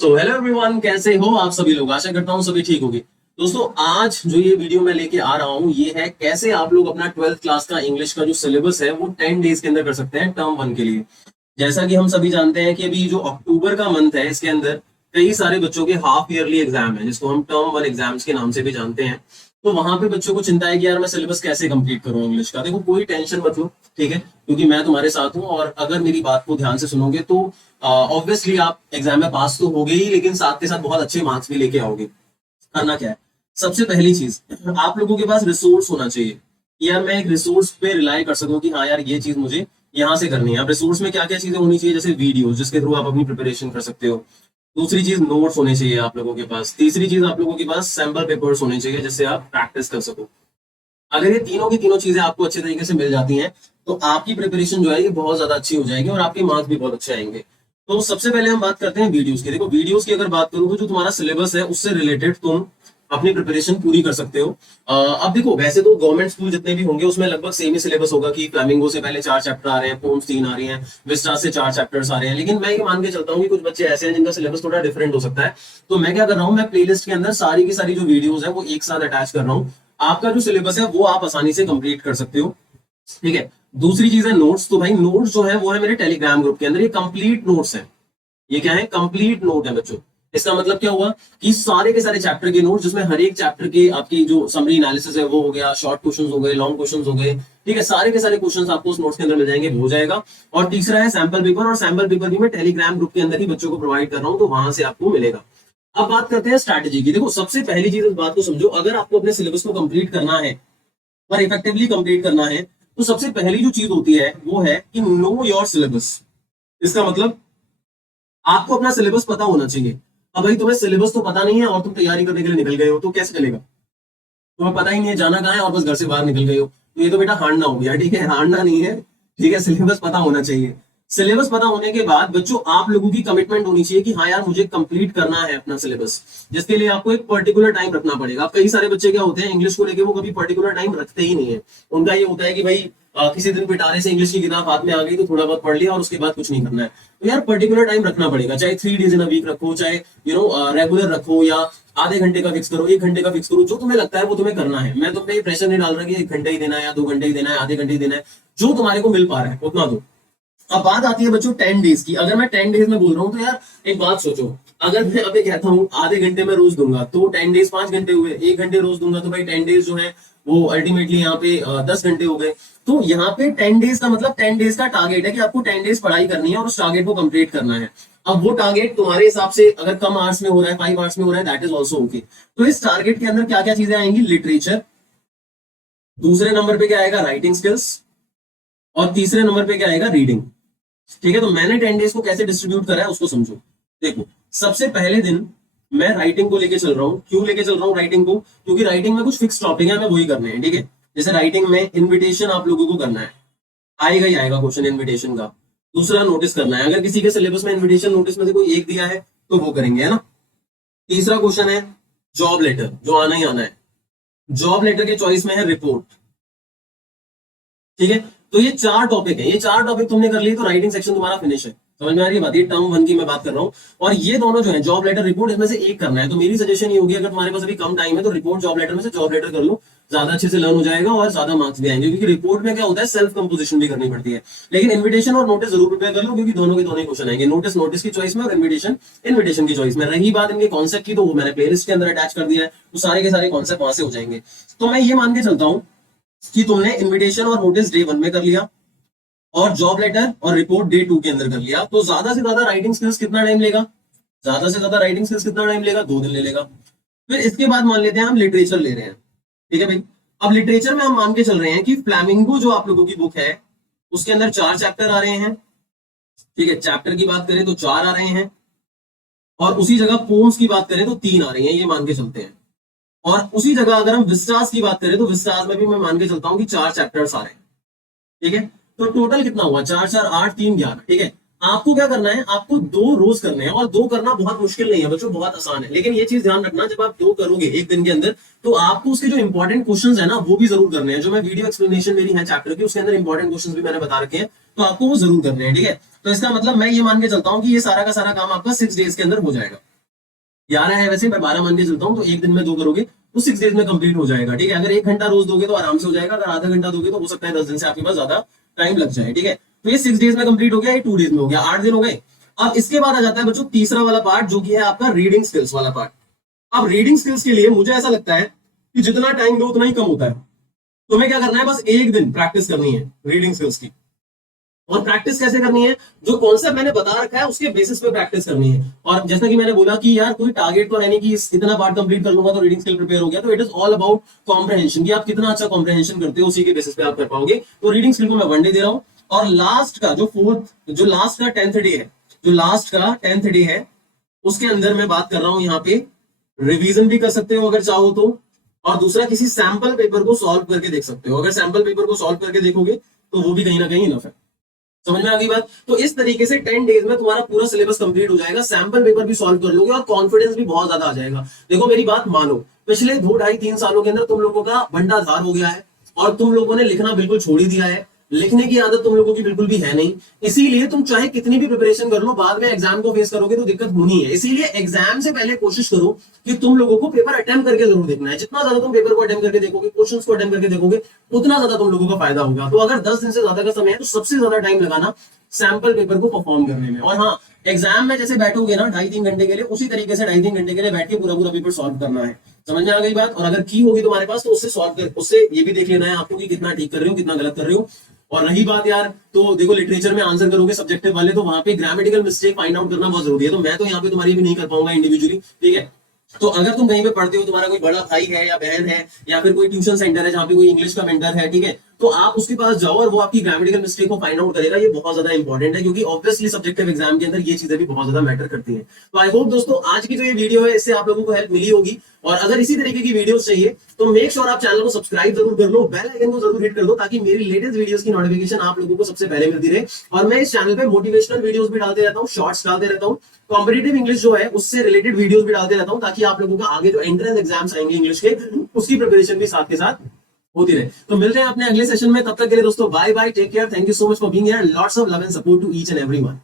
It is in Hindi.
तो हेलो एवरीवन, कैसे हो आप सभी लोग। आशा करता हूँ सभी ठीक होगी। दोस्तों, आज जो ये वीडियो मैं लेके आ रहा हूँ ये है कैसे आप लोग अपना 12th क्लास का इंग्लिश का जो सिलेबस है वो 10 डेज के अंदर कर सकते हैं टर्म वन के लिए। जैसा कि हम सभी जानते हैं कि अभी जो अक्टूबर का मंथ है इसके अंदर कई सारे बच्चों के हाफ ईयरली एग्जाम है जिसको हम टर्म वन एग्जाम्स के नाम से भी जानते हैं। तो वहां पे बच्चों को चिंता है कि यार मैं सिलेबस कैसे कंप्लीट करूँ इंग्लिश का। देखो, कोई टेंशन मत लो, ठीक है, क्योंकि मैं तुम्हारे साथ हूँ और अगर मेरी बात को ध्यान से सुनोगे तो ऑब्वियसली आप एग्जाम में पास तो होगे ही, लेकिन साथ के साथ बहुत अच्छे मार्क्स भी लेके आओगे। करना क्या है, सबसे पहली चीज, आप लोगों के पास रिसोर्स होना चाहिए। यार मैं एक रिसोर्स पे रिलाई कर सकूं कि हाँ यार ये चीज मुझे यहाँ से करनी है। अब रिसोर्स में क्या क्या चीजें होनी चाहिए, जैसे वीडियो जिसके थ्रू आप अपनी प्रिपरेशन कर सकते हो। दूसरी चीज, नोट्स होने चाहिए आप लोगों के पास। तीसरी चीज, आप लोगों के पास सैम्पल पेपर्स होने चाहिए जिससे आप प्रैक्टिस कर सको। अगर ये तीनों की तीनों चीजें आपको अच्छे तरीके से मिल जाती हैं तो आपकी प्रिपरेशन जो है ये बहुत ज्यादा अच्छी हो जाएगी और आपके मार्क्स भी बहुत अच्छे आएंगे। तो सबसे पहले हम बात करते हैं वीडियोस की। देखो, वीडियोस की अगर बात करूँ तो जो तुम्हारा सिलेबस है उससे रिलेटेड तुम अपनी प्रिपरेशन पूरी कर सकते हो। अब देखो, वैसे तो गवर्नमेंट स्कूल जितने भी होंगे उसमें लगभग सेम ही सिलेबस होगा कि फ्लैमिंगो से पहले 4 चैप्टर आ रहे हैं, पोम्स 3 आ रही हैं, विस्टास से 4 चैप्टर्स आ रहे हैं। लेकिन मैं ये मान के चलता हूँ कि कुछ बच्चे ऐसे हैं जिनका सिलेबस थोड़ा डिफरेंट हो सकता है। तो मैं क्या कर रहा हूँ, मैं प्लेलिस्ट के अंदर सारी की सारी जो वीडियोस है वो एक साथ अटैच कर रहा हूँ। आपका जो सिलेबस है वो आप आसानी से कंप्लीट कर सकते हो, ठीक है। दूसरी चीज है नोट्स। तो भाई नोट्स जो है वो है मेरे टेलीग्राम ग्रुप के अंदर, ये कंप्लीट नोट्स है। ये क्या है, कंप्लीट नोट है बच्चों। इसका मतलब क्या हुआ कि सारे के सारे चैप्टर के नोट, जिसमें हर एक चैप्टर के आपकी जो समरी एनालिसिस है वो हो गया, शॉर्ट क्वेश्चंस हो गए, लॉन्ग क्वेश्चंस हो गए, ठीक है, सारे के सारे क्वेश्चंस आपको उस नोट्स के अंदर मिल जाएंगे, हो जाएगा। और तीसरा है सैंपल पेपर, और सैंपल पेपर भी मैं टेलीग्राम ग्रुप के अंदर ही बच्चों को प्रोवाइड कर रहा हूँ, तो वहां से आपको मिलेगा। अब बात करते हैं स्ट्रैटेजी की। देखो, सबसे पहली चीज इस बात को समझो, अगर आपको अपने सिलेबस को कंप्लीट करना है और इफेक्टिवली कंप्लीट करना है तो सबसे पहली जो चीज होती है वो है कि नो योर सिलेबस। इसका मतलब आपको अपना सिलेबस पता होना चाहिए। अब भाई तुम्हें सिलेबस तो पता नहीं है और तुम तैयारी करने के लिए निकल गए हो तो कैसे चलेगा। तुम्हें पता ही नहीं है जाना कहाँ है और बस घर से बाहर निकल गए हो, तो ये तो बेटा हारना हो गया, ठीक है, हारना नहीं है, ठीक है। सिलेबस पता होना चाहिए। सिलेबस पता होने के बाद बच्चों आप लोगों की कमिटमेंट होनी चाहिए कि हाँ यार मुझे कंप्लीट करना है अपना सिलेबस, जिसके लिए आपको एक पर्टिकुलर टाइम रखना पड़ेगा। अब कई सारे बच्चे क्या होते हैं, इंग्लिश को लेके वो कभी पर्टिकुलर टाइम रखते ही नहीं है। उनका ये होता है कि भाई किसी दिन पिटारे से इंग्लिश की किताब हाथ में आ गई तो थोड़ा बहुत पढ़ लिया और उसके बाद कुछ नहीं करना है। तो यार पर्टिकुलर टाइम रखना पड़ेगा, चाहे 3 डेज इन अ वीक रखो, चाहे रेगुलर रखो, या आधे घंटे का फिक्स करो, 1 घंटे का फिक्स करो, जो तुम्हें लगता है वो तुम्हें करना है। मैं तुम पे प्रेशर नहीं डाल रहा कि 1 घंटे ही देना है या 2 घंटे ही देना है, आधे घंटे ही देना है, जो तुम्हारे को मिल पा रहा है उतना दो। अब बात आती है बच्चों 10 डेज की। अगर मैं 10 डेज में बोल रहा हूँ तो यार एक बात सोचो, अगर मैं अभी कहता हूँ आधे घंटे में रोज दूंगा तो 10 डेज 5 घंटे हुए, 1 घंटे रोज दूंगा तो भाई 10 डेज जो है वो अल्टीमेटली यहाँ पे 10 घंटे हो गए। तो यहाँ पे 10 डेज का मतलब 10 डेज का टारगेट है कि आपको 10 डेज पढ़ाई करनी है और उस टारगेट को कंप्लीट करना है। अब वो टारगेट तुम्हारे हिसाब से अगर कम आवर्स में हो रहा है, 5 आवर्स में हो रहा है, दैट इज ऑल्सो ओके। तो इस टारगेट के अंदर क्या क्या चीजें आएंगी, लिटरेचर, दूसरे नंबर पे क्या आएगा, राइटिंग स्किल्स, और तीसरे नंबर पे क्या आएगा, रीडिंग, ठीक है। तो मैंने 10 डेज को कैसे डिस्ट्रीब्यूट करा है उसको समझो। देखो, सबसे पहले दिन मैं राइटिंग को लेके चल रहा हूँ। क्यों लेके चल रहा हूँ राइटिंग को, क्योंकि राइटिंग में कुछ फिक्स टॉपिक है, हमें वही करने हैं, ठीक है। जैसे राइटिंग में इन्विटेशन आप लोगों को करना है, आएगा ही आएगा क्वेश्चन इन्विटेशन का। दूसरा, नोटिस करना है, अगर किसी के सिलेबस में इन्विटेशन नोटिस में से कोई एक दिया है तो वो करेंगे, है ना। तीसरा क्वेश्चन है जॉब लेटर, जो आना ही आना है। जॉब लेटर के चॉइस में है रिपोर्ट, ठीक है। तो ये 4 टॉपिक है, ये 4 टॉपिक तुमने कर लिए तो राइटिंग सेक्शन तुम्हारा फिनिश है। समझ में आ रही है बात, ये टर्म वन की मैं बात कर रहा हूँ। और ये दोनों जो है जॉब लेटर रिपोर्ट, इसमें से एक करना है। तो मेरी सजेशन ये होगी, अगर तुम्हारे पास अभी कम टाइम है तो रिपोर्ट जॉब लेटर में से जॉब लेटर कर लो, ज्यादा अच्छे से लर्न हो जाएगा और ज्यादा मार्क्स भी आएंगे। क्योंकि रिपोर्ट में क्या होता है, सेल्फ कंपोजिशन भी करनी पड़ती है। लेकिन इन्विटेशन और नोटिस जरूर प्रिपेयर कर लो, क्योंकि दोनों के दोनों क्वेश्चन आएंगे। नोटिस नोटिस की चॉइस में और इन्विटेशन इन्विटेशन की चॉइस में। रही बात इनके कॉन्सेप्ट की, तो वो मैंने प्लेलिस्ट के अंदर अटैच कर दिया है, तो सारे के सारे कॉन्सेप्ट वहां से हो जाएंगे। तो मैं ये मान के चलता हूँ कि तुमने इन्विटेशन और नोटिस डे 1 में कर लिया और जॉब लेटर और रिपोर्ट डे 2 के अंदर कर लिया, तो ज्यादा से ज्यादा राइटिंग स्किल्स कितना टाइम लेगा, ज्यादा से ज्यादा राइटिंग स्किल्स कितना टाइम लेगा, 2 दिन ले लेगा। फिर इसके बाद मान लेते हैं हम लिटरेचर ले रहे हैं, ठीक है भाई। अब लिटरेचर में हम मान के चल रहे हैं कि फ्लैमिंगो जो आप लोगों की बुक है उसके अंदर 4 चैप्टर आ रहे हैं, ठीक है। चैप्टर की बात करें तो 4 आ रहे हैं, और उसी जगह पोम्स की बात करें तो 3 आ रही हैं, ये मान के चलते हैं। और उसी जगह अगर हम विस्टास की बात करें तो विस्टास में भी मैं मान के चलता हूँ कि 4 चैप्टर्स आ रहे हैं, ठीक है। तो टोटल कितना हुआ, 4 4 8 3 11, ठीक है। आपको क्या करना है, आपको 2 रोज करने हैं, और 2 करना बहुत मुश्किल नहीं है बच्चों, बहुत आसान है। लेकिन ये चीज ध्यान रखना, जब आप 2 करोगे एक दिन के अंदर तो आपको उसके जो इंपॉर्टेंट क्वेश्चंस है ना वो भी जरूर करने हैं। जो मैं वीडियो एक्सप्लेनेशन मेरी है चैप्टर की, उसके अंदर इंपॉर्टेंट क्वेश्चंस भी मैंने बता रखे हैं, तो आपको वो जरूर करने हैं, ठीक है। तो इसका मतलब मैं ये मान के चलता हूँ कि ये सारा का सारा काम आपका 6 डेज के अंदर हो जाएगा। 11 है वैसे, मैं 12 मान के चलता हूँ, तो एक दिन में 2 करोगे तो 6 डेज में कंप्लीट हो जाएगा, ठीक है। अगर 1 घंटा रोज दोगे तो आराम से हो जाएगा, अगर आधा घंटा दोगे तो हो सकता है 10 दिन से आपके पास ज्यादा टाइम लग जाए, ठीक है। तो ये 6 डेज में कंप्लीट हो गया, ये 2 डेज में हो गया, 8 दिन हो गए। अब इसके बाद आ जाता है बच्चों तीसरा वाला पार्ट, जो कि है आपका रीडिंग स्किल्स वाला पार्ट। अब रीडिंग स्किल्स के लिए मुझे ऐसा लगता है कि जितना टाइम दो उतना ही कम होता है। तुम्हें क्या करना है, बस एक दिन प्रैक्टिस करनी है रीडिंग स्किल्स की। और प्रैक्टिस कैसे करनी है, जो कॉन्सेप्ट मैंने बता रखा है उसके बेसिस पे प्रैक्टिस करनी है। और जैसा कि मैंने बोला कि यार कोई टारगेट तो है नहीं कि इतना पार्ट कंप्लीट कर लूंगा तो रीडिंग स्किल प्रिपेयर हो गया, तो it is all about comprehension, कि आप कितना अच्छा कॉम्प्रहेंशन करते हो, उसी के बेसिस पे आप कर पाओगे। तो रीडिंग स्किल को मैं 1 डे दे रहा हूँ। और लास्ट का जो लास्ट का 10th डे है, जो लास्ट का 10th डे है, उसके अंदर मैं बात कर रहा हूं यहाँ पे, रिवीजन भी कर सकते हो अगर चाहो तो, और दूसरा किसी सैंपल पेपर को सॉल्व करके देख सकते हो। अगर सैंपल पेपर को सॉल्व करके देखोगे तो वो भी कहीं ना कहीं इनफ है। समझ में आ गई बात। तो इस तरीके से 10 डेज में तुम्हारा पूरा सिलेबस कंप्लीट हो जाएगा, सैंपल पेपर भी सॉल्व कर लोगे और कॉन्फिडेंस भी बहुत ज्यादा आ जाएगा। देखो मेरी बात मानो, पिछले 2 ढाई 3 सालों के अंदर तुम लोगों का बंटाधार हो गया है और तुम लोगों ने लिखना बिल्कुल छोड़ ही दिया है, लिखने की आदत तुम लोगों की बिल्कुल भी है नहीं। इसीलिए तुम चाहे कितनी भी प्रिपरेशन कर लो, बाद में एग्जाम को फेस करोगे तो दिक्कत होनी है। इसीलिए एग्जाम से पहले कोशिश करो कि तुम लोगों को पेपर अटेम्प्ट करके जरूर देखना है। जितना ज्यादा तुम पेपर को अटेम्प्ट करके देखोगे, क्वेश्चंस को अटेम्प्ट करके देखोगे, उतना ज्यादा तुम लोगों का फायदा होगा। तो अगर 10 दिन से ज्यादा का समय है तो सबसे ज्यादा टाइम लगाना सैंपल पेपर को परफॉर्म करने में। और हाँ, एग्जाम में जैसे बैठोगे ना 2.5-3 घंटे के लिए, उसी तरीके से 2.5-3 घंटे के लिए बैठ के पूरा पूरा पेपर सॉल्व करना है। समझ में आ गई बात। और अगर की होगी तुम्हारे पास तो उससे सॉल्व कर, उससे ये भी देख लेना है आपको कि कितना ठीक कर रहे हो, कितना गलत कर रहे हो। और रही बात यार, तो देखो लिटरेचर में आंसर करोगे सब्जेक्टिव वाले, तो वहां पे ग्रामेटिकल मिस्टेक फाइंड आउट करना बहुत जरूरी है। तो मैं तो यहाँ पे तुम्हारी भी नहीं कर पाऊंगा इंडिविजुअली, ठीक है। तो अगर तुम कहीं पे पढ़ते हो, तुम्हारा कोई बड़ा भाई है या बहन है, या फिर कोई ट्यूशन सेंटर है जहाँ पे कोई इंग्लिश का मेंटर है, ठीक है, तो आप उसके पास जाओ और वो आपकी ग्रामेटिकल मिस्टेक को फाइंड आउट करेगा। ये बहुत ज्यादा इंपॉर्टेंट है, क्योंकि ऑब्वियसली सब्जेक्टिव एग्जाम के अंदर ये चीजें भी बहुत ज्यादा मैटर करती हैं। तो आई होप दोस्तों आज की जो ये वीडियो है इससे आप लोगों को हेल्प मिली होगी। और अगर इसी तरीके की वीडियोस चाहिए तो मेक श्योर आप चैनल को सब्सक्राइब जरूर कर लो, बेल आइकन को जरूर हिट कर दो, ताकि मेरी लेटेस्ट वीडियोस की नोटिफिकेशन आप लोगों को सबसे पहले मिलती रहे। और मैं इस चैनल पे मोटिवेशनल वीडियोस भी डालते रहता हूँ, शॉर्ट्स डालते रहता हूँ, कॉम्पिटिटिव इंग्लिश जो है उससे रिलेटेड वीडियोस भी डालते रहता हूँ, ताकि आप लोगों का आगे जो एंट्रेंस एग्जाम्स आएंगे इंग्लिश के, उसकी प्रिपरेशन भी साथ के साथ होती रहे। तो मिलते हैं अपने अगले सेशन में, तब तक के लिए दोस्तों bye bye, take care, thank you so much for being here, lots of love and support to each and everyone.